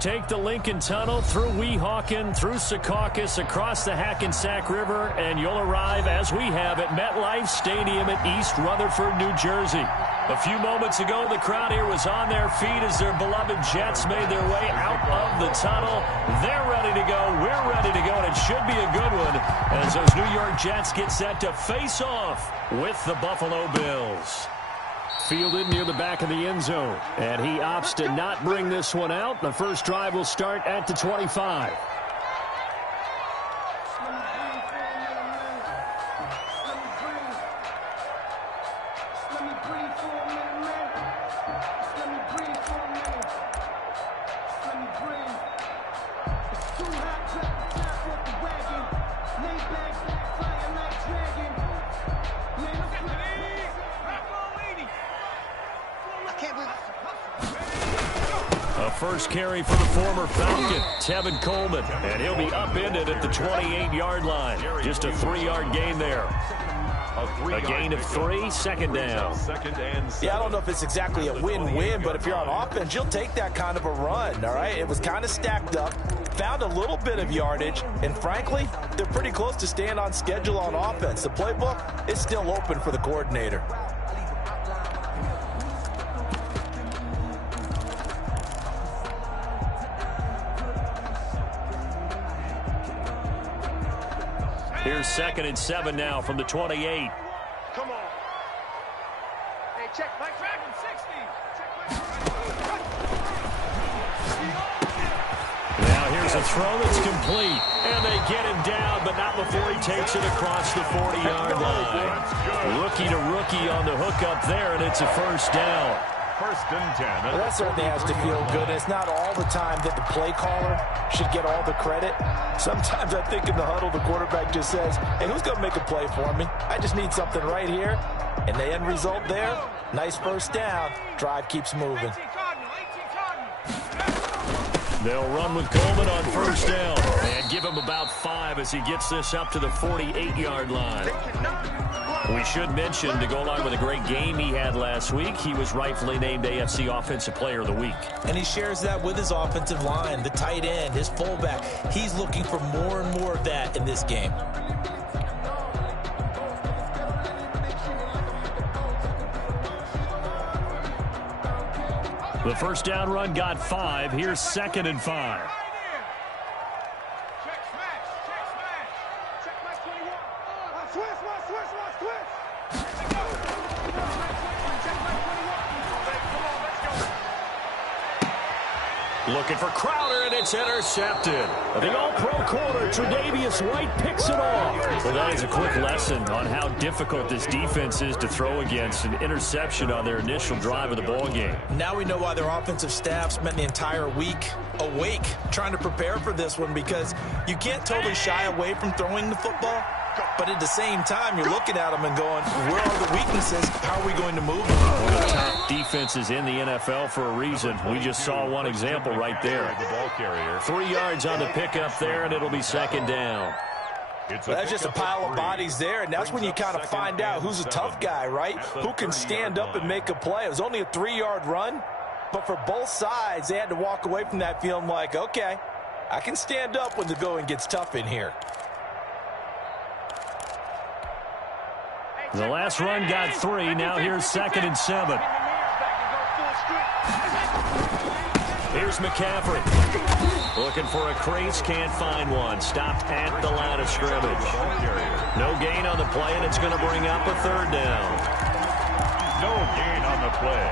Take the Lincoln Tunnel through Weehawken, through Secaucus, across the Hackensack River, and you'll arrive, as we have, at MetLife Stadium at East Rutherford, New Jersey. A few moments ago, the crowd here was on their feet as their beloved Jets made their way out of the tunnel. They're ready to go. We're ready to go, and it should be a good one as those New York Jets get set to face off with the Buffalo Bills. Fielded near the back of the end zone, and he opts to not bring this one out. The first drive will start at the 25. First carry for the former Falcon, Tevin Coleman, and he'll be upended at the 28-yard line. Just a 3-yard gain there. A gain of 3, second down. Yeah, I don't know if it's exactly a win-win, but if you're on offense, you'll take that kind of a run, all right? It was kind of stacked up, found a little bit of yardage, and frankly, they're pretty close to staying on schedule on offense. The playbook is still open for the coordinator. Here's 2nd and 7 now from the 28. Come on. Hey, check my dragon 60. Now here's a throw that's complete. And they get him down, but not before he takes it across the 40-yard line. Rookie to rookie on the hookup there, and it's a first down. 1st and 10. Well, that certainly has to feel good. It's not all the time that the play caller should get all the credit. Sometimes I think in the huddle, the quarterback just says, hey, who's going to make a play for me? I just need something right here. And the end result there, nice first down. Drive keeps moving. They'll run with Coleman on first down and give him about 5 as he gets this up to the 48-yard line. We should mention, to go along with a great game he had last week, he was rightfully named AFC Offensive Player of the Week. And he shares that with his offensive line, the tight end, his fullback. He's looking for more and more of that in this game. The first down run got 5. Here's 2nd and 5. Looking for Crowder, and it's intercepted. The all-pro corner, Tre'Davious White, picks it off. Well, that is a quick lesson on how difficult this defense is to throw against. An interception on their initial drive of the ball game. Now we know why their offensive staff spent the entire week awake trying to prepare for this one, because you can't totally shy away from throwing the football. But at the same time, you're looking at them and going, where are the weaknesses? How are we going to move them? One of the top defenses in the NFL for a reason. We just saw one example right there. 3 yards on the pickup there, and it'll be 2nd down. Well, that's just a pile of bodies there, and that's when you kind of find out who's a tough guy, right? Who can stand up and make a play. It was only a 3-yard run, but for both sides, they had to walk away from that feeling like, okay, I can stand up when the going gets tough in here. The last run got 3. Now here's 2nd and 7. Here's McCaffrey. Looking for a crease, can't find one. Stopped at the line of scrimmage. No gain on the play, and it's going to bring up a 3rd down. No gain on the play,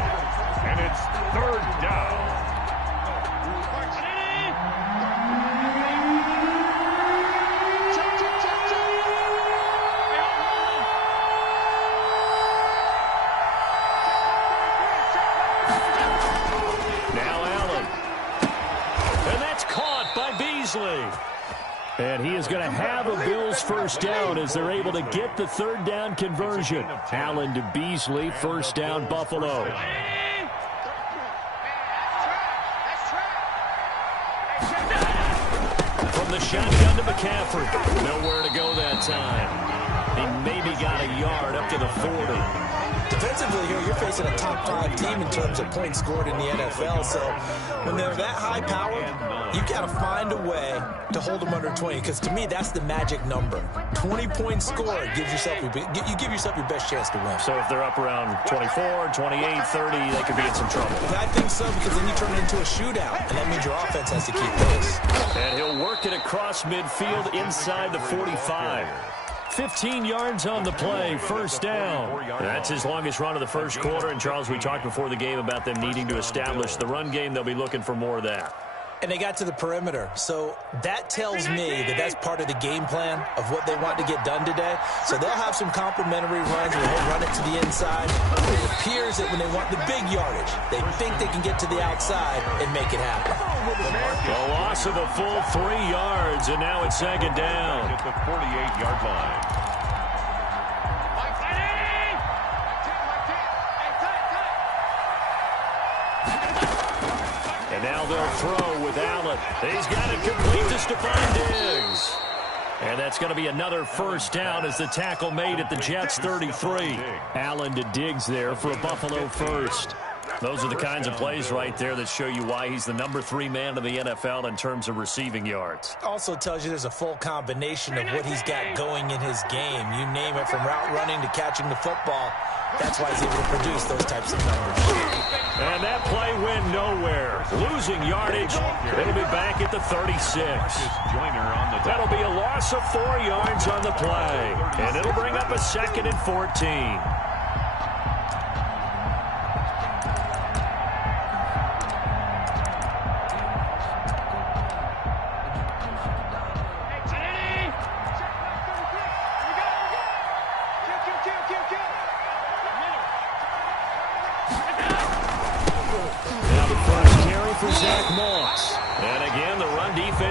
and it's 3rd down. And he is going to have a Bills first down as they're able to get the 3rd down conversion. Allen to Beasley, first down Buffalo. From the shotgun to McCaffrey. Nowhere to go that time. He maybe got a yard up to the 40. defensively here, you're facing a top 5 team in terms of points scored in the NFL. So when they're that high powered, you've got to find a way to hold them under 20, because to me, that's the magic number. 20 points scored gives yourself you give yourself your best chance to win. So if they're up around 24, 28, 30, they could be in some trouble. I think so, because then you turn it into a shootout, and that means your offense has to keep pace. And he'll work it across midfield inside the 45. 15 yards on the play, first down. That's his longest run of the first quarter. And, Charles, we talked before the game about them needing to establish the run game. They'll be looking for more of that. And they got to the perimeter. So that tells me that that's part of the game plan of what they want to get done today. So they'll have some complementary runs where they'll run it to the inside. It appears that when they want the big yardage, they think they can get to the outside and make it happen. A loss of a full 3 yards, and now it's second down. At the 48-yard line. And now they'll throw with Allen. He's got it complete to Stephon Diggs. And that's going to be another first down as the tackle made at the Jets' 33. Allen to Diggs there for a Buffalo first. Those are the kinds of plays right there that show you why he's the number 3 man in the NFL in terms of receiving yards. Also tells you there's a full combination of what he's got going in his game. You name it, from route running to catching the football. That's why he's able to produce those types of numbers. And that play went nowhere. Losing yardage. It'll be back at the 36. That'll be a loss of 4 yards on the play. And it'll bring up a 2nd and 14.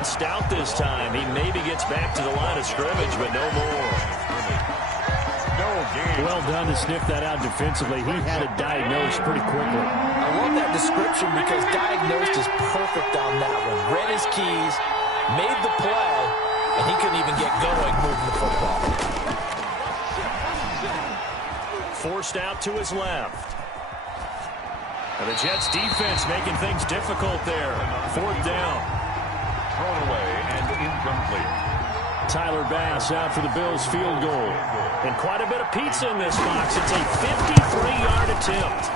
Stout this time. He maybe gets back to the line of scrimmage, but no more. Well done to sniff that out defensively. He had it diagnosed pretty quickly. I love that description, because diagnosed is perfect on that one. Read his keys, made the play, and he couldn't even get going moving the football. Forced out to his left. And the Jets defense making things difficult there. 4th down. Thrown away and incomplete. Tyler Bass out for the Bills field goal. And quite a bit of pizza in this box. It's a 53-yard attempt.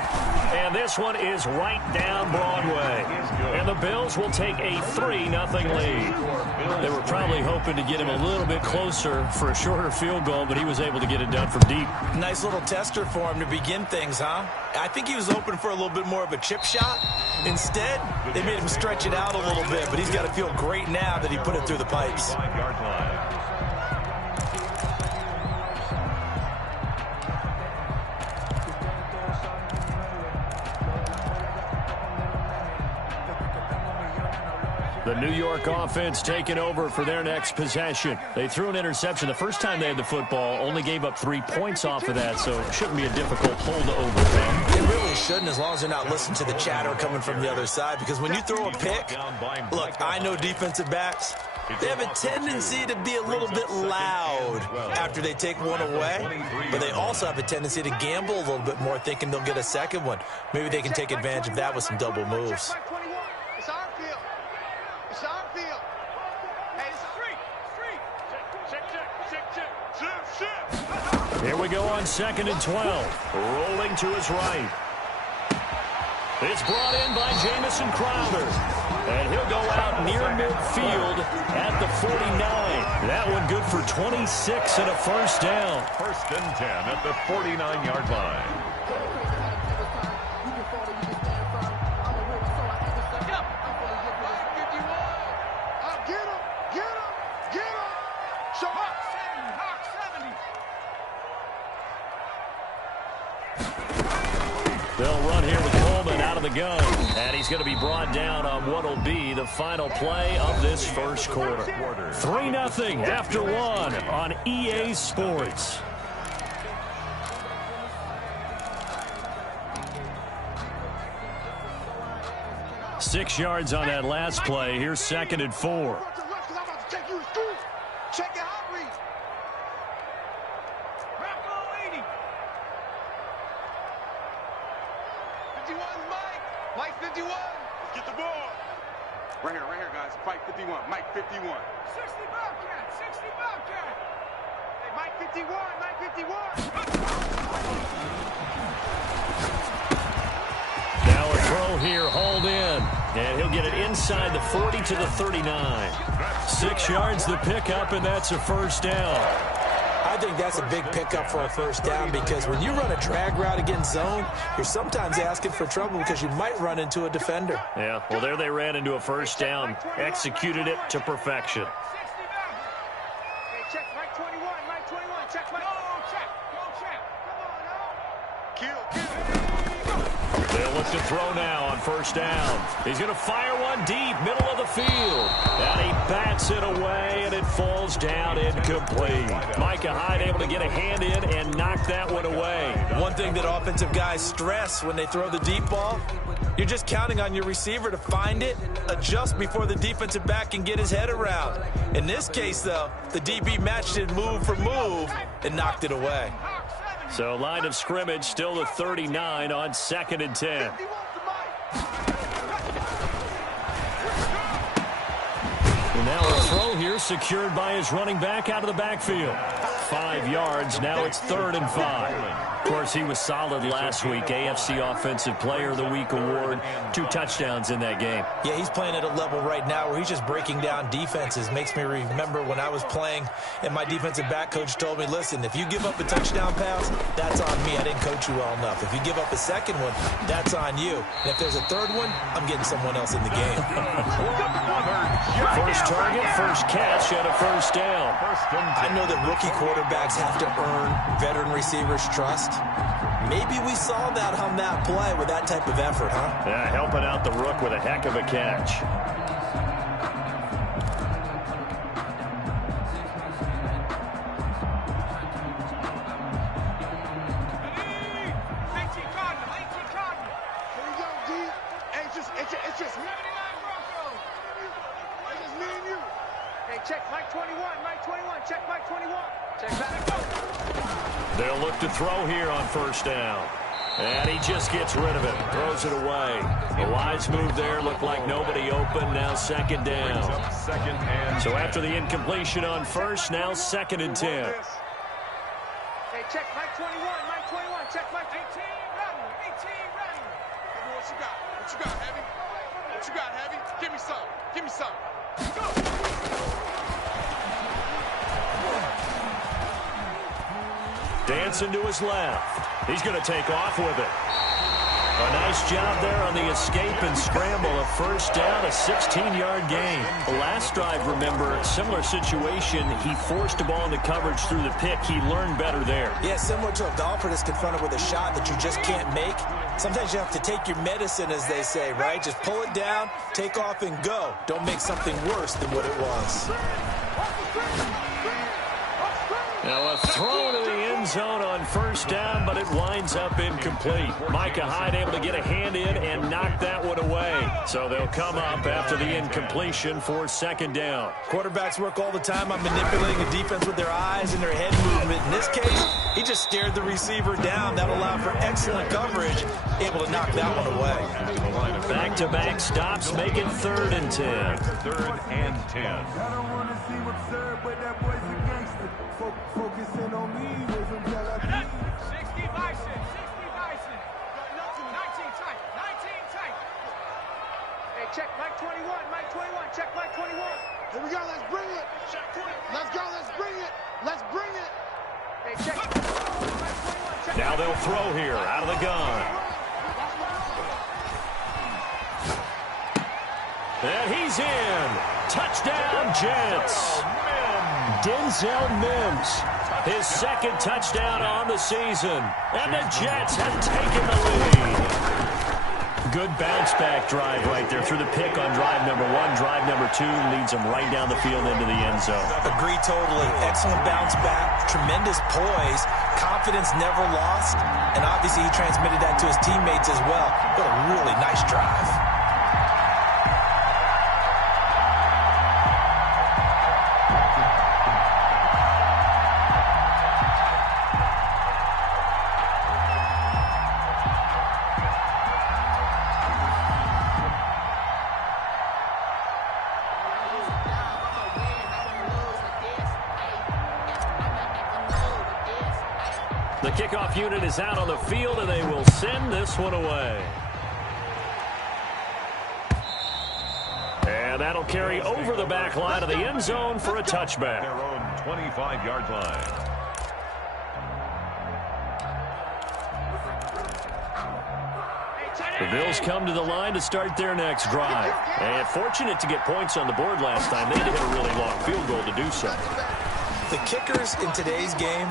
And this one is right down Broadway. And the Bills will take a 3-0 lead. They were probably hoping to get him a little bit closer for a shorter field goal, but he was able to get it done from deep. Nice little tester for him to begin things, huh? I think he was open for a little bit more of a chip shot. Instead, they made him stretch it out a little bit, but he's got to feel great now that he put it through the pipes. The New York offense taking over for their next possession. They threw an interception the first time they had the football, only gave up 3 points off of that, so it shouldn't be a difficult hold to overcome. It really shouldn't, as long as they're not listening to the chatter coming from the other side, because when you throw a pick, look, I know defensive backs, they have a tendency to be a little bit loud after they take one away, but they also have a tendency to gamble a little bit more, thinking they'll get a second one. Maybe they can take advantage of that with some double moves. Here we go on 2nd and 12. Rolling to his right. It's brought in by Jamison Crowder. And he'll go out near midfield at the 49. That one good for 26 and a first down. 1st and 10 at the 49-yard line. They'll run here with Coleman out of the gun. And he's going to be brought down on what will be the final play of this first quarter. 3-0 after 1 on EA Sports. Six yards on that last play. Here's 2nd and 4. 51, Mike. Mike 51. Get the ball. Right here, guys. Fight 51. Mike 51. 60 Bobcat. 60 Bobcat. Hey, Mike 51. Mike 51. Now a throw here, hauled in. And he'll get it inside the 40 to the 39. 6 yards the pickup, and that's a first down. I think that's a big pickup for a first down because when you run a drag route against zone, you're sometimes asking for trouble because you might run into a defender. Yeah, well, there they ran into a first down, executed it to perfection. Hey, check Mike 21. Mike 21. Check Mike. Go check. Go check. Come on, now. Kill. They'll look to throw now on first down. He's going to fire one deep, middle of the field. And he bats it away, and it falls down incomplete. Micah Hyde able to get a hand in and knock that one away. One thing that offensive guys stress when they throw the deep ball, you're just counting on your receiver to find it, adjust before the defensive back can get his head around. In this case, though, the DB matched it move for move and knocked it away. So line of scrimmage still the 39 on 2nd and 10. And now a throw here secured by his running back out of the backfield. 5 yards. Now it's 3rd and 5. Of course, he was solid last week. AFC Offensive Player of the Week award. 2 touchdowns in that game. Yeah, he's playing at a level right now where he's just breaking down defenses. Makes me remember when I was playing and my defensive back coach told me, listen, if you give up a touchdown pass, that's on me. I didn't coach you well enough. If you give up a second one, that's on you. And if there's a third one, I'm getting someone else in the game. First target, first catch, and a first down. I know that rookie quarterbacks have to earn veteran receivers' trust. Maybe we saw that on that play with that type of effort, huh? Yeah, helping out the rook with a heck of a catch. Check Mike 21. Mike 21. Check Mike 21. Check back. They'll look to throw here on first down. And he just gets rid of it. Throws it away. A wise move there. Looked like nobody open. Now 2nd down. So after the incompletion on first, now 2nd and 10. Hey, check Mike 21. Mike 21. Check Mike 18. Running. 18 running. What you got? What you got, Heavy? What you got, Heavy? Give me some. Give me some. Go. Dancing to his left. He's going to take off with it. A nice job there on the escape and scramble. A first down, a 16-yard gain. The last drive, remember, similar situation. He forced a ball into coverage through the pick. He learned better there. Yeah, similar to a golfer that's confronted with a shot that you just can't make. Sometimes you have to take your medicine, as they say, right? Just pull it down, take off, and go. Don't make something worse than what it was. Now a throw to the end zone on first down, but it winds up incomplete. Micah Hyde able to get a hand in and knock that one away. So they'll come up after the incompletion for 2nd down. Quarterbacks work all the time on manipulating the defense with their eyes and their head movement. In this case, he just stared the receiver down. That allowed for excellent coverage, able to knock that one away. Back-to-back stops make it 3rd and 10. 3rd and 10. I don't want to see what's served, but that boy's a gangster. Focusing on me, wasn't that 60 Bison. 60 Bison. 19 tight. 19 tight. Hey, check Mike 21. Mike 21. Check Mike 21. Here we go. Let's bring it. Let's go. Let's bring it. Let's bring it. Hey, check Mike 21. Check Now they'll throw here out of the gun. And he's in. Touchdown, Jets. Denzel Mims, his 2nd touchdown on the season. And the Jets have taken the lead. Good bounce-back drive right there through the pick on drive number 1. Drive number 2 leads them right down the field into the end zone. Agree totally. Excellent bounce back, tremendous poise, confidence never lost, and obviously he transmitted that to his teammates as well. What a really nice drive. The kickoff unit is out on the field, and they will send this one away. And that'll carry over the back line of the end zone for a touchback. Their own 25-yard line. The Bills come to the line to start their next drive. And fortunate to get points on the board last time. They had to hit a really long field goal to do so. The kickers in today's game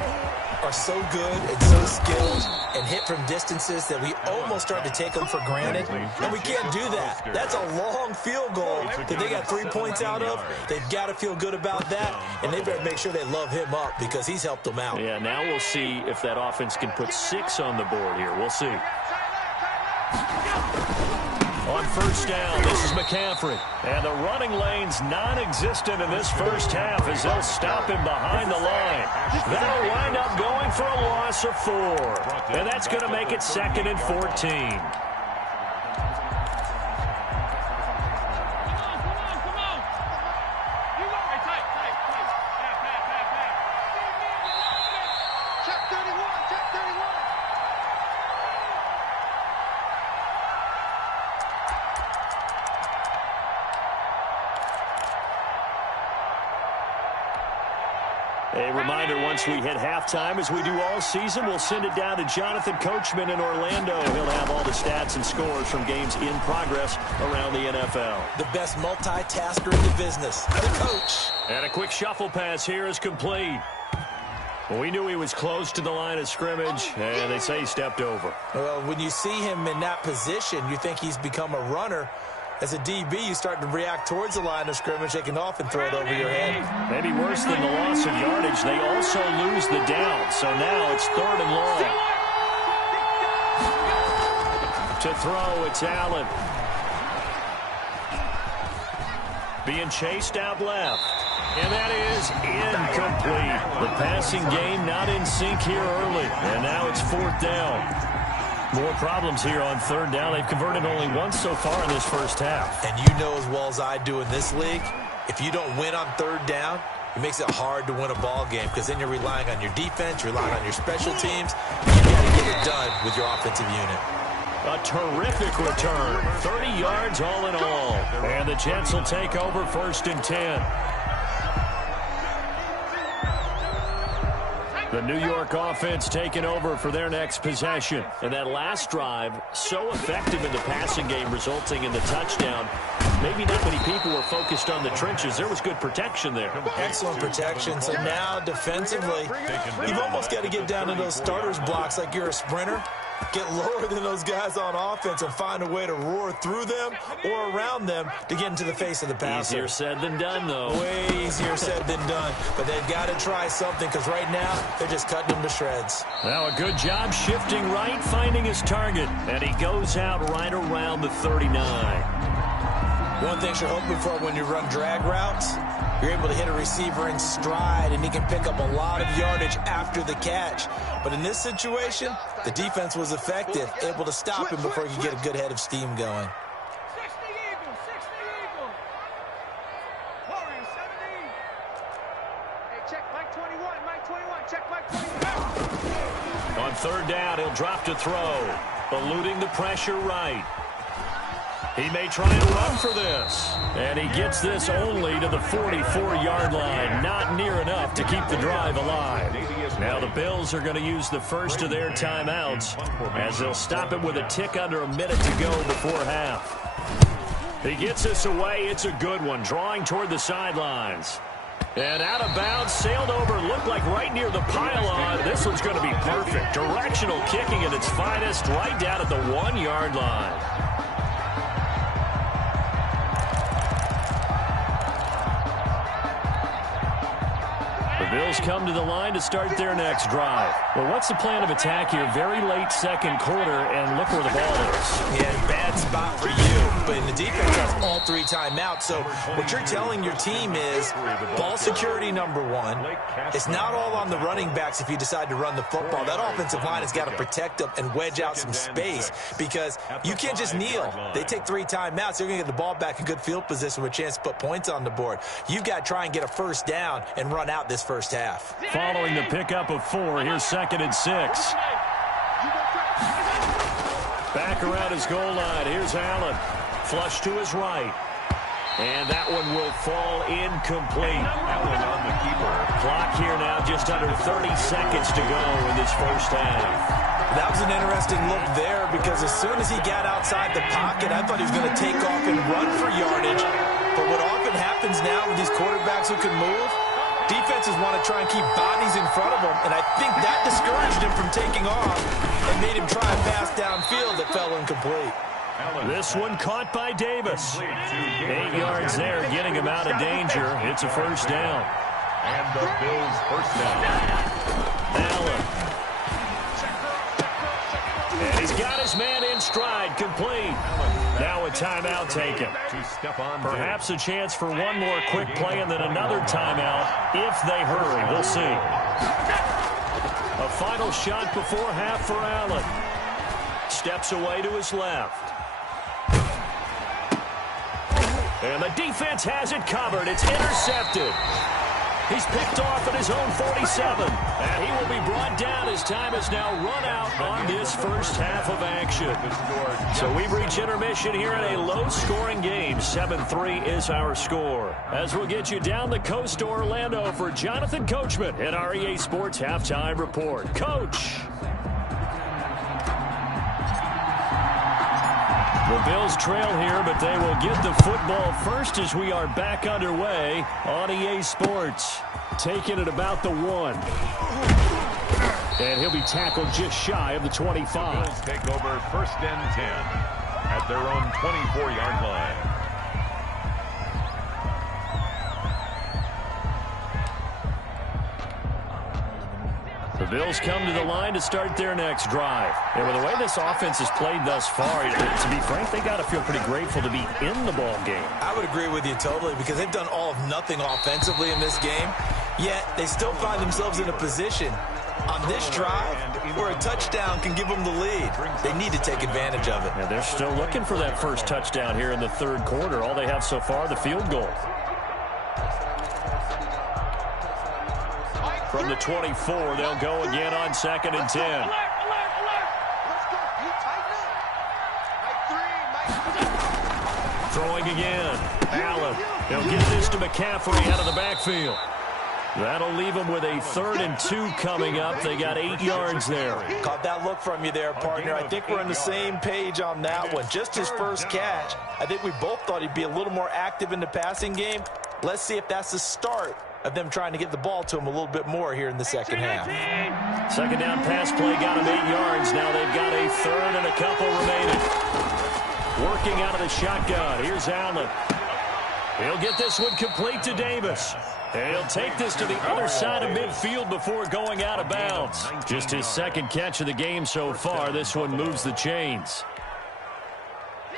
are so good and so skilled and hit from distances that we almost start to take them for granted. And we can't do that. That's a long field goal that they got 3 points out of. They've got to feel good about that, and they better make sure they love him up because he's helped them out. Yeah, now we'll see if that offense can put 6 on the board here. We'll see. On first down, this is McCaffrey. And the running lane's non-existent in this first half as they'll stop him behind the line. That'll wind up going for a loss of 4. And that's going to make it 2nd and 14. A reminder, once we hit halftime, as we do all season, we'll send it down to Jonathan Coachman in Orlando. He'll have all the stats and scores from games in progress around the NFL. The best multitasker in the business, the coach. And a quick shuffle pass here is complete. Well, we knew he was close to the line of scrimmage, and they say he stepped over. Well, when you see him in that position, you think he's become a runner. As a DB, you start to react towards the line of scrimmage. They can often throw it over your head. Maybe worse than the loss of yardage, they also lose the down. So now it's 3rd and long. To throw, it's Allen. Being chased out left. And that is incomplete. The passing game not in sync here early. And now it's 4th down. More problems here on 3rd down. They've converted only once so far in this first half. And you know as well as I do in this league, if you don't win on 3rd down, it makes it hard to win a ball game because then you're relying on your defense, you're relying on your special teams. You've got to get it done with your offensive unit. A terrific return. 30 yards all in all. And the Jets will take over 1st and 10. The New York offense taking over for their next possession. And that last drive, so effective in the passing game, resulting in the touchdown. Maybe not many people were focused on the trenches. There was good protection there. Excellent protection. So now, defensively, you've almost got to get down to those starters blocks like you're a sprinter. Get lower than those guys on offense and find a way to roar through them or around them to get into the face of the passer. Easier said than done, though. Way easier said than done. But they've got to try something because right now they're just cutting them to shreds. Now a good job shifting right, finding his target. And he goes out right around the 39. One thing you're hoping for when you run drag routes, you're able to hit a receiver in stride, and he can pick up a lot of yardage after the catch. But in this situation, the defense was effective, able to stop him before he could get a good head of steam going. 60 Eagles, 60 Eagles. Warriors 70. Hey, check Mike 21, Mike 21, check Mike 21. On 3rd down, he'll drop to throw, eluding the pressure right. He may try and run for this. And he gets this only to the 44-yard line. Not near enough to keep the drive alive. Now the Bills are going to use the first of their timeouts as they'll stop it with a tick under a minute to go before half. He gets this away. It's a good one, drawing toward the sidelines. And out of bounds, sailed over, looked like right near the pylon. This one's going to be perfect. Directional kicking at its finest, right down at the 1-yard line. Bills come to the line to start their next drive. Well, what's the plan of attack here? Very late 2nd quarter, and look where the ball is. Yeah, bad spot for you. But the defense has all 3 timeouts. So what you're telling your team is ball security #1. It's not all on the running backs if you decide to run the football. That offensive line has got to protect them and wedge out some space because you can't just kneel. They take 3 timeouts. They're going to get the ball back in good field position with a chance to put points on the board. You've got to try and get a 1st down and run out this 1st first half. Following the pickup of 4, here's 2nd and 6. Back around his goal line. Here's Allen. Flush to his right. And that one will fall incomplete. Allen on the keeper. Clock here now, just under 30 seconds to go in this first half. That was an interesting look there because as soon as he got outside the pocket, I thought he was going to take off and run for yardage. But what often happens now with these quarterbacks who can move, defenses want to try and keep bodies in front of them, and I think that discouraged him from taking off and made him try a pass downfield that fell incomplete. This one caught by Davis. 8 yards there, getting him out of danger. It's a first down. And the Bills first down. Allen. And he's got his man in stride, complete. Now a timeout taken. Perhaps a chance for one more quick play and then another timeout if they hurry. We'll see. A final shot before half for Allen. Steps away to his left. And the defense has it covered. It's intercepted. He's picked off at his own 47. And he will be brought down as time has now run out on this first half of action. So we've reached intermission here in a low-scoring game. 7-3 is our score. As we'll get you down the coast to Orlando for Jonathan Coachman at our EA Sports Halftime Report. Coach. The Bills trail here, but they will get the football first as we are back underway on EA Sports. Taking it about the 1. And he'll be tackled just shy of the 25. The Bills take over 1st and 10 at their own 24-yard line. The Bills come to the line to start their next drive. And with the way this offense has played thus far, to be frank, they got to feel pretty grateful to be in the ball game. I would agree with you totally because they've done all of nothing offensively in this game, yet they still find themselves in a position on this drive where a touchdown can give them the lead. They need to take advantage of it. Yeah, they're still looking for that first touchdown here in the third quarter. All they have so far, the field goal. From the 24, they'll go again on 2nd and 10. Throwing again. Allen. He'll get this to McCaffrey out of the backfield. That'll leave them with a 3rd and 2 coming up. They got 8 yards there. Caught that look from you there, partner. I think we're on the same page on that one. Just his first catch. I think we both thought he'd be a little more active in the passing game. Let's see if that's the start of them trying to get the ball to him a little bit more here in the second half. Second down pass play got him 8 yards. Now they've got a 3rd and a couple remaining. Working out of the shotgun. Here's Allen. He'll get this one complete to Davis. And he'll take this to the other side of midfield before going out of bounds. Just his 2nd catch of the game so far. This one moves the chains.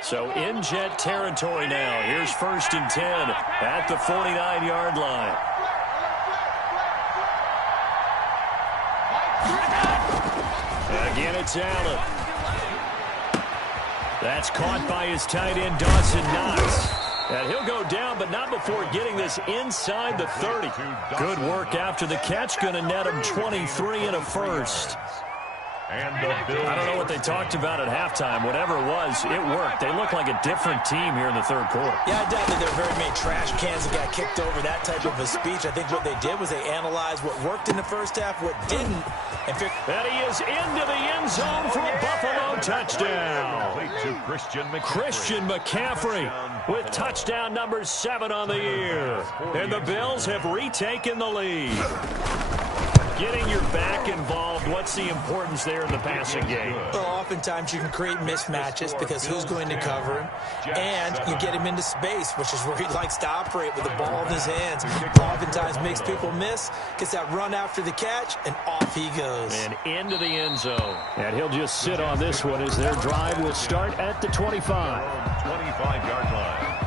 So in jet territory now. Here's 1st and 10 at the 49-yard line. Again, it's Allen. That's caught by his tight end, Dawson Knox. And he'll go down, but not before getting this inside the 30. Good work after the catch. Going to net him 23 and a first. I don't know what they talked about at halftime. Whatever it was, it worked. They look like a different team here in the third quarter. Yeah, I doubt that there are very many trash cans that got kicked over, that type of a speech. I think what they did was they analyzed what worked in the first half, what didn't. And he is into the end zone for a Buffalo touchdown. Christian McCaffrey with touchdown number 7 on the year. And the Bills have retaken the lead. Getting your back involved, what's the importance there in the passing game? Well, oftentimes you can create mismatches because who's going to cover him, and you get him into space, which is where he likes to operate with the ball in his hands. Oftentimes makes people miss, gets that run after the catch, and off he goes. And into the end zone. And he'll just sit on this one as their drive will start at the 25. 25-yard line.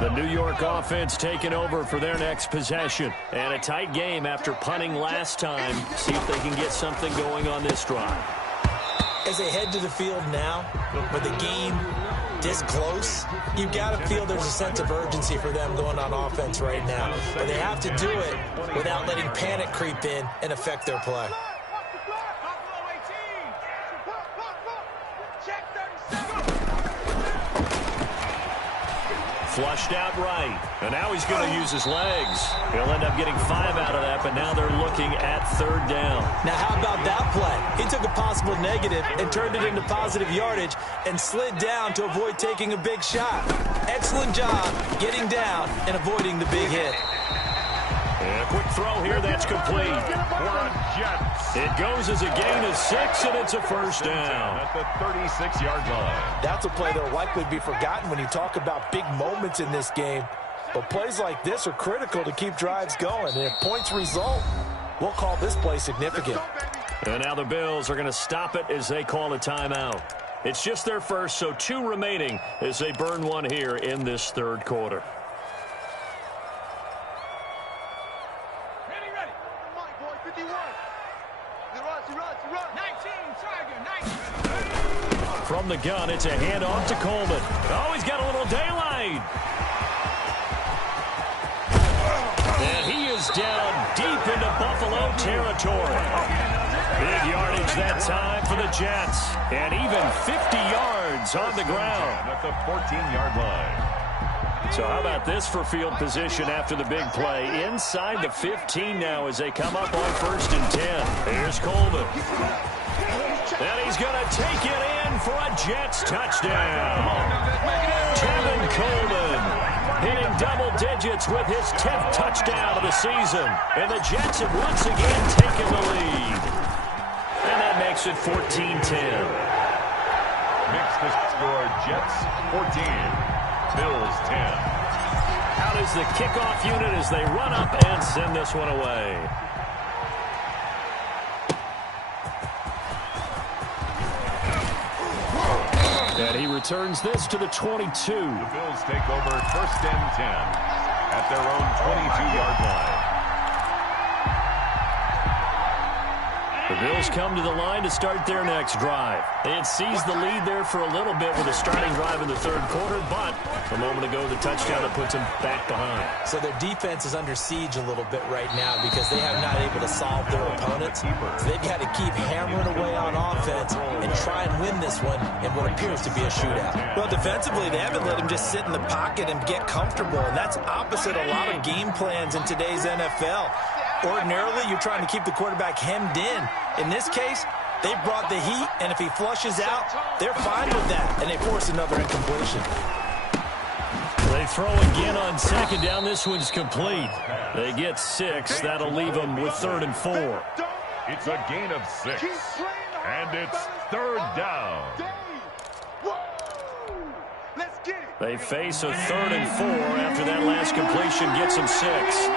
The New York offense taking over for their next possession. And a tight game after punting last time. See if they can get something going on this drive. As they head to the field now, with the game this close, you've got to feel there's a sense of urgency for them going on offense right now. But they have to do it without letting panic creep in and affect their play. Flushed out right. And now he's going to use his legs. He'll end up getting 5 out of that, but now they're looking at 3rd down. Now, how about that play? He took a possible negative and turned it into positive yardage and slid down to avoid taking a big shot. Excellent job getting down and avoiding the big hit. And a quick throw here, that's complete. It goes as a gain of 6, and it's a 1st down. At the 36-yard line. That's a play that will likely be forgotten when you talk about big moments in this game. But plays like this are critical to keep drives going. And if points result, we'll call this play significant. And now the Bills are going to stop it as they call a timeout. It's just their first, so 2 remaining as they burn one here in this 3rd quarter. From the gun, it's a handoff to Coleman. Oh, he's got a little daylight. And he is down deep into Buffalo territory. Big yardage that time for the Jets. And even 50 yards on the ground. At the 14-yard line. So how about this for field position after the big play? Inside the 15 now as they come up on 1st and 10. Here's Coleman. And he's going to take it in for a Jets touchdown. Kevin Coleman hitting double digits with his 10th touchdown of the season. And the Jets have once again taken the lead. And that makes it 14-10. Makes the score Jets 14, Bills 10. Out is the kickoff unit as they run up and send this one away. And he returns this to the 22. The Bills take over 1st and 10 at their own 22-yard line. The Bills come to the line to start their next drive. They had seized the lead there for a little bit with a starting drive in the 3rd quarter, but a moment ago the touchdown that puts them back behind. So their defense is under siege a little bit right now because they have not able to solve their opponents. So they've got to keep hammering away on offense and try and win this one in what appears to be a shootout. Well, defensively, they haven't let him just sit in the pocket and get comfortable, and that's opposite a lot of game plans in today's NFL. Ordinarily, you're trying to keep the quarterback hemmed in. In this case, they brought the heat, and if he flushes out, they're fine with that, and they force another incompletion. They throw again on 2nd down. This one's complete. They get 6. That'll leave them with 3rd and 4. It's a gain of 6, and it's 3rd down. They face a 3rd and 4 after that last completion gets them 6.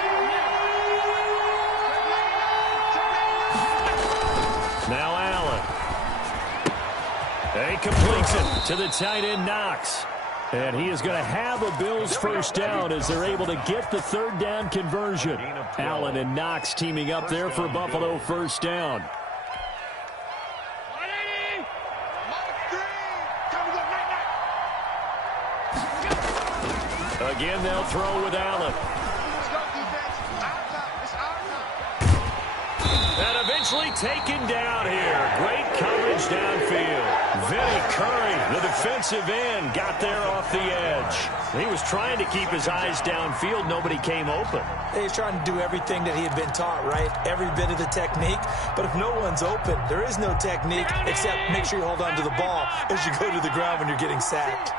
Now Allen. He completes it to the tight end, Knox. And he is going to have a Bills 1st down as they're able to get the 3rd down conversion. Allen and Knox teaming up there for Buffalo 1st down. Again, they'll throw with Allen. And eventually taken down here. Great coverage downfield. Vinny Curry, the defensive end, got there off the edge. He was trying to keep his eyes downfield. Nobody came open. He's trying to do everything that he had been taught, right? Every bit of the technique. But if no one's open, there is no technique except make sure you hold on to the ball as you go to the ground when you're getting sacked.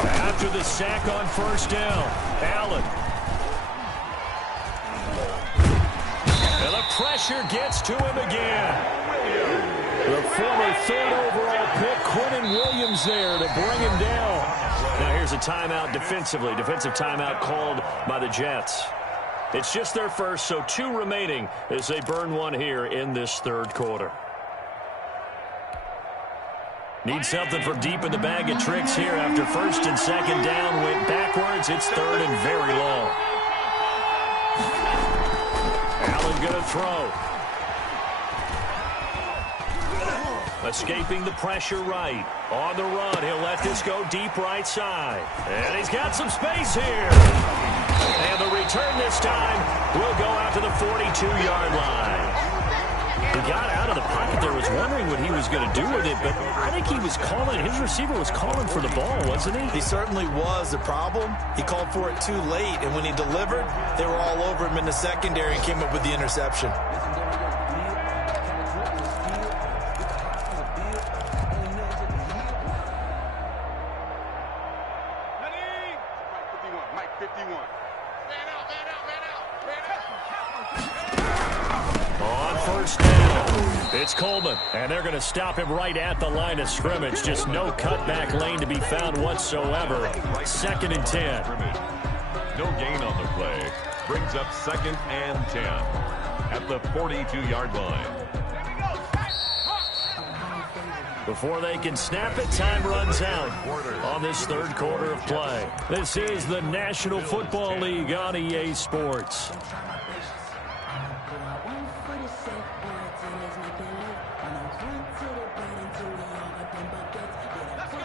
After the sack on 1st down, Allen. And the pressure gets to him again. The former 3rd overall pick, Quentin Williams, there to bring him down. Now here's a timeout defensively. Defensive timeout called by the Jets. It's just their first, so 2 remaining as they burn one here in this 3rd quarter. Need something from deep in the bag of tricks here after 1st and 2nd down went backwards. It's 3rd and very long. Allen going to throw. Escaping the pressure right. On the run, he'll let this go deep right side. And he's got some space here. And the return this time will go out to the 42-yard line. He got out of the pocket there, was wondering what he was going to do with it, but I think he was calling, his receiver was calling for the ball, wasn't he? He certainly was. The problem, he called for it too late, and when he delivered, they were all over him in the secondary and came up with the interception. Mike 51. On first down, it's Coleman, and they're going to stop him right at the line of scrimmage. Just no cutback lane to be found whatsoever. 2nd and 10. No gain on the play. Brings up 2nd and 10 at the 42-yard line. Before they can snap it, time runs out on this third quarter of play. This is the National Football League on EA Sports.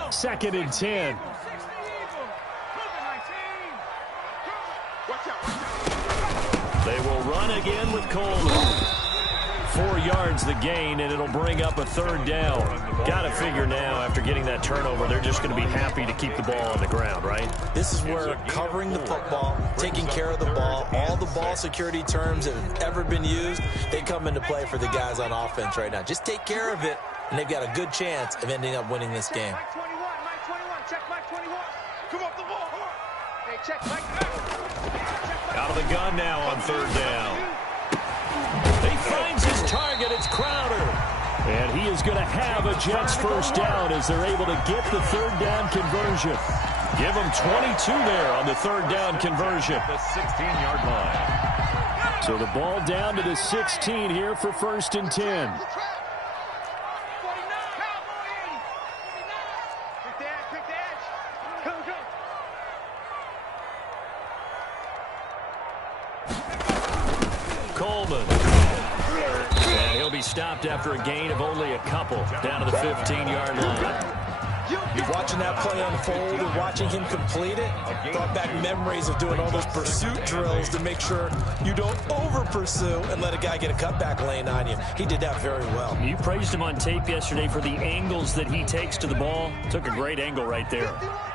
Second and 10. They will run again with Coleman. 4 yards the gain, and it'll bring up a 3rd down. Got to figure now, after getting that turnover, they're just going to be happy to keep the ball on the ground, right? This is where covering the football, taking care of the ball, all the ball security terms that have ever been used, they come into play for the guys on offense right now. Just take care of it, and they've got a good chance of ending up winning this game. Mike 21, Mike 21, check Mike 21. Come off the ball. Hey, check Mike. Out of the gun now on 3rd down. He finds his target. It's Crowder. And he is going to have a Jets first down as they're able to get the 3rd down conversion. Give them 22 there on the 3rd down conversion. The 16-yard line. So the ball down to the 16 here for 1st and 10. Coleman. And he'll be stopped after a gain of only a couple down to the 15-yard line. You're watching that play unfold and watching him complete it. Brought back memories of doing all those pursuit drills to make sure you don't over-pursue and let a guy get a cutback lane on you. He did that very well. You praised him on tape yesterday for the angles that he takes to the ball. Took a great angle right there.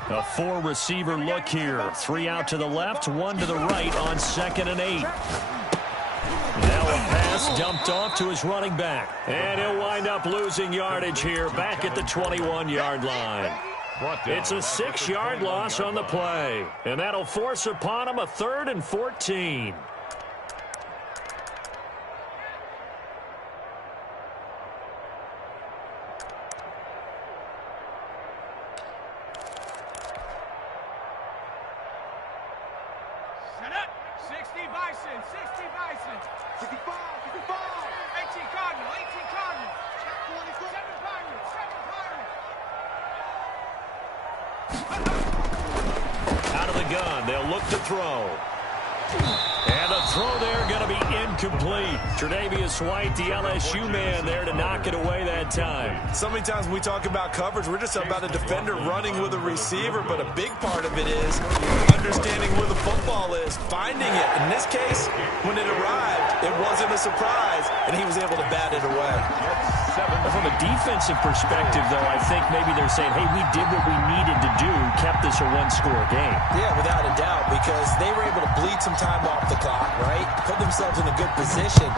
A 4-receiver look here. 3 out to the left, 1 to the right on 2nd and 8. Now a pass dumped off to his running back. And he'll wind up losing yardage here back at the 21-yard line. It's a 6-yard loss on the play. And that'll force upon him a 3rd and 14. Set up. 60 Bison, 60 Bison. 65, 65. 18 Cardinal, 18 Cardinal. 7 Pirates, 7 Pirates. Out of the gun, they'll look to throw. And the throw there going to be incomplete. Tre'Davious White, the LSU man there to knock it away that time. So many times when we talk about coverage, we're just about a defender running with a receiver, but a big part of it is understanding where the football is, finding it. In this case, when it arrived, it wasn't a surprise, and he was able to bat it away. From a defensive perspective, though, I think maybe they're saying, hey, we did what we needed to do, kept this a 1-score game. Yeah, without a doubt, because they were able to bleed some time off the clock, right? Put themselves in a good position,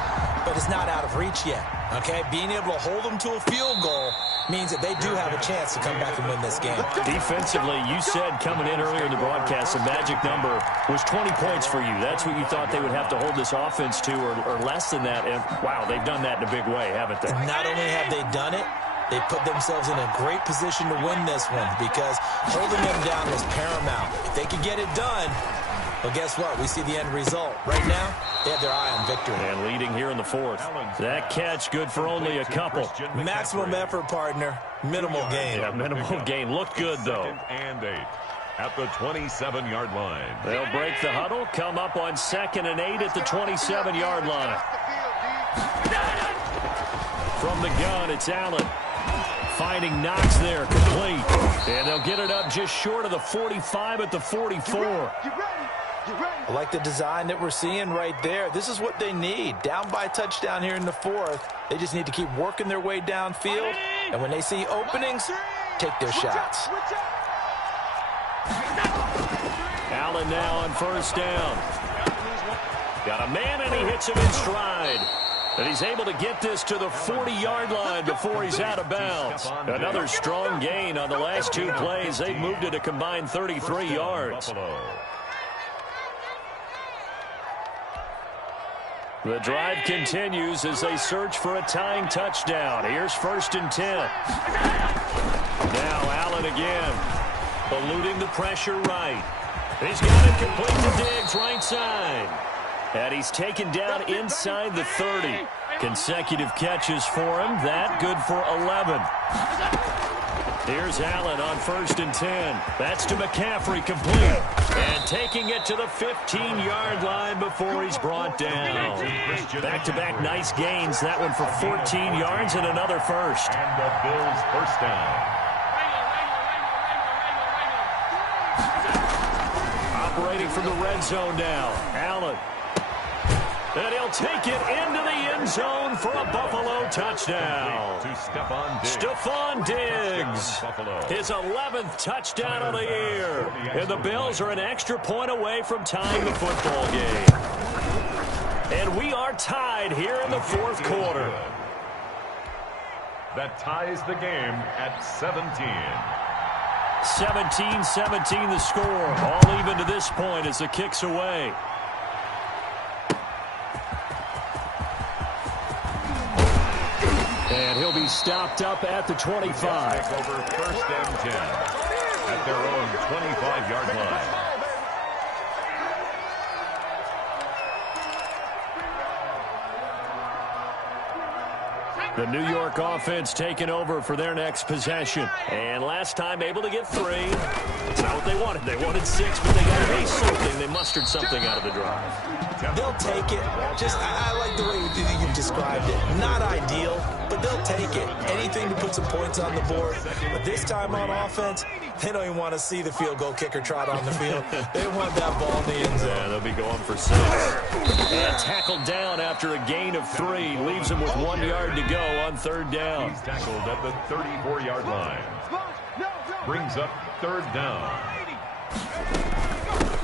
but it's not out of reach yet, okay? Being able to hold them to a field goal means that they do have a chance to come back and win this game. Defensively, you said coming in earlier in the broadcast, the magic number was 20 points for you. That's what you thought they would have to hold this offense to, or less than that. And, wow, they've done that in a big way, haven't they? Not only have they done it, they put themselves in a great position to win this one because holding them down was paramount. If they could get it done, well, guess what? We see the end result. Right now, they have their eye on victory. And leading here in the 4th. That catch good for only a couple. Maximum effort, partner. Minimal gain. Yeah, minimal gain. Looked good, though. And 8 at the 27-yard line. They'll break the huddle, come up on 2nd and 8 at the 27-yard line. From the gun, it's Allen. Finding Knox there, complete. And they'll get it up just short of the 45 at the 44. I like the design that we're seeing right there. This is what they need. Down by a touchdown here in the fourth. They just need to keep working their way downfield. And when they see openings, take their shots. Allen now on first down. Got a man, and he hits him in stride. And he's able to get this to the 40-yard line before he's out of bounds. Another strong gain on the last two plays. They've moved it a combined 33 yards. The drive continues as they search for a tying touchdown. Here's 1st and 10. Now Allen again, eluding the pressure right. He's got it complete to Diggs, right side. And he's taken down inside the 30. Consecutive catches for him. That good for 11. Here's Allen on 1st and 10. That's to McCaffrey, complete. And taking it to the 15-yard line before he's brought down. Back-to-back nice gains. That one for 14 yards and another first. And the Bills first down. Operating from the red zone now. Allen. And he'll take it into the end zone for a Buffalo touchdown. To Stephon Diggs. His 11th touchdown of the year. And the Bills are an extra point away from tying the football game. And we are tied here in the fourth quarter. That ties the game at 17. 17-17 the score. All even to this point as the kick's away. And he'll be stopped up at the 25. Take over 1st and 10 at their own 25-yard line. The New York offense taking over for their next possession. And last time able to get 3. It's not what they wanted. They wanted 6, but they got to make something. They mustered something out of the drive. They'll take it. I like the way you described it. Not ideal, but they'll take it. Anything to put some points on the board. But this time on offense, they don't even want to see the field goal kicker trot on the field. They want that ball in the end zone. Yeah, they'll be going for 6. And tackled down after a gain of 3. Leaves him with 1 yard to go on 3rd down. He's tackled at the 34-yard line. Brings up 3rd down.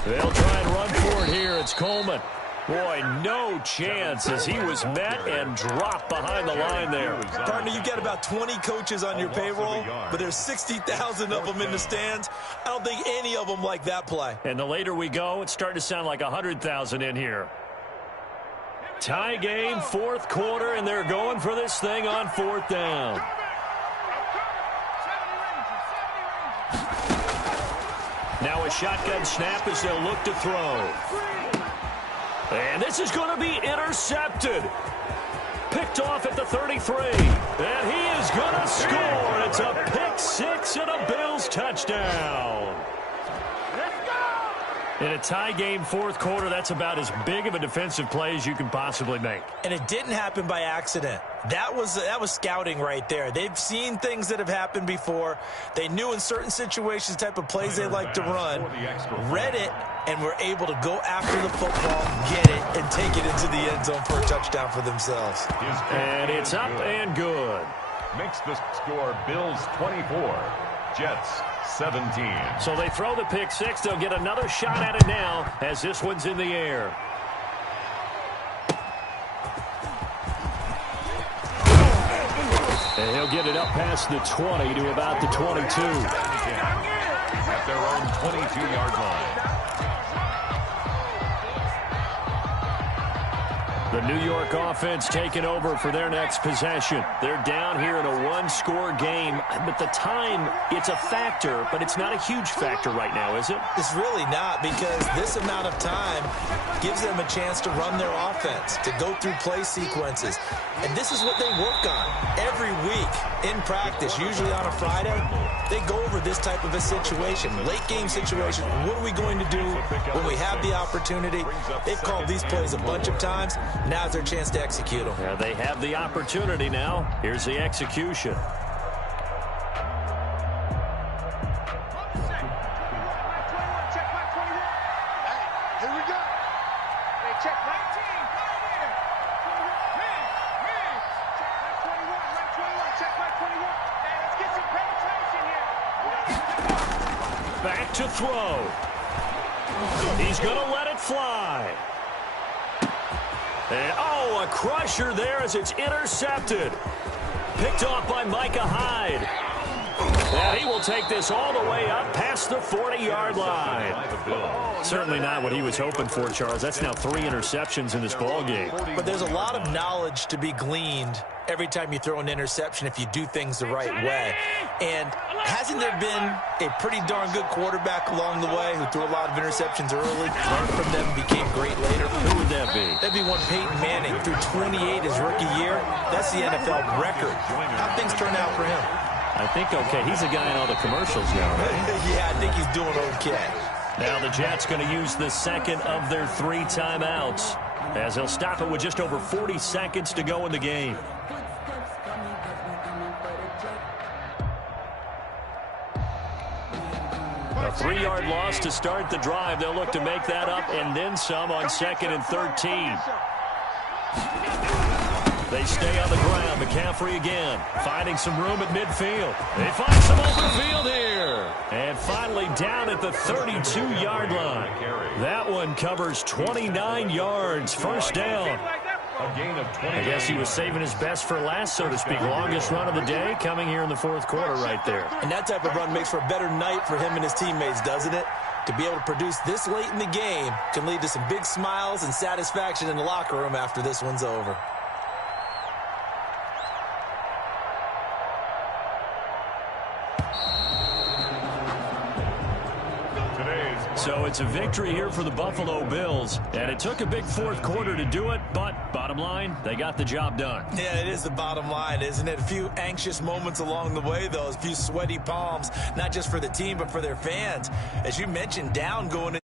They'll try and run for it here. It's Coleman. Boy, no chance as he was met and dropped behind the line there. Partner, you got about 20 coaches on your payroll, but there's 60,000 of them in the stands. I don't think any of them like that play. And the later we go, it's starting to sound like 100,000 in here. Tie game, fourth quarter, and they're going for this thing on 4th down. Now a shotgun snap as they'll look to throw. And this is going to be intercepted. Picked off at the 33. And he is going to score. It's a pick 6 and a Bills touchdown. In a tie game, fourth quarter, that's about as big of a defensive play as you can possibly make. And it didn't happen by accident. That was scouting right there. They've seen things that have happened before. They knew in certain situations the type of plays they like to run, read it, and were able to go after the football, get it, and take it into the end zone for a touchdown for themselves. And it's up and good. Makes the score Bills 24, Jets 17. So they throw the pick 6. They'll get another shot at it now as this one's in the air. And he'll get it up past the 20 to about the 22. At their own 22-yard line. The New York offense taking over for their next possession. They're down here in a one-score game, but the time, it's a factor, but it's not a huge factor right now, is it? It's really not, because this amount of time gives them a chance to run their offense, to go through play sequences. And this is what they work on every week in practice, usually on a Friday. They go over this type of a situation, late-game situation. What are we going to do when we have the opportunity? They've called these plays a bunch of times. Now's their chance to execute them. Yeah, they have the opportunity now. Here's the execution. Here we go. Hey, check 19. Right here. Man. Check my 21. My 21. Check my 21. Hey, let's get some penetration here. Back to throw. He's going to let it fly. And, oh, a crusher there as it's intercepted. Picked off by Micah Hyde. And he will take this all the way up past the 40-yard line. Certainly not what he was hoping for, Charles. That's now 3 interceptions in this ballgame. But there's a lot of knowledge to be gleaned every time you throw an interception if you do things the right way. And hasn't there been a pretty darn good quarterback along the way who threw a lot of interceptions early, learned from them, became great later? Who would that be? That'd be one Peyton Manning. Threw 28 his rookie year. That's the NFL record. How'd things turn out for him? I think okay. He's a guy in all the commercials now, right? Yeah, I think he's doing okay. Now the Jets going to use the second of their 3 timeouts as they'll stop it with just over 40 seconds to go in the game. A 3-yard loss to start the drive. They'll look to make that up and then some on 2nd and 13. They stay on the ground. McCaffrey again, finding some room at midfield. They find some open field here. And finally down at the 32-yard line. That one covers 29 yards. First down. A gain of 20. I guess he was saving his best for last, so to speak. Longest run of the day coming here in the 4th quarter right there. And that type of run makes for a better night for him and his teammates, doesn't it? To be able to produce this late in the game can lead to some big smiles and satisfaction in the locker room after this one's over. So it's a victory here for the Buffalo Bills, and it took a big 4th quarter to do it, but bottom line, they got the job done. Yeah, it is the bottom line, isn't it? A few anxious moments along the way, though, a few sweaty palms, not just for the team, but for their fans. As you mentioned, down going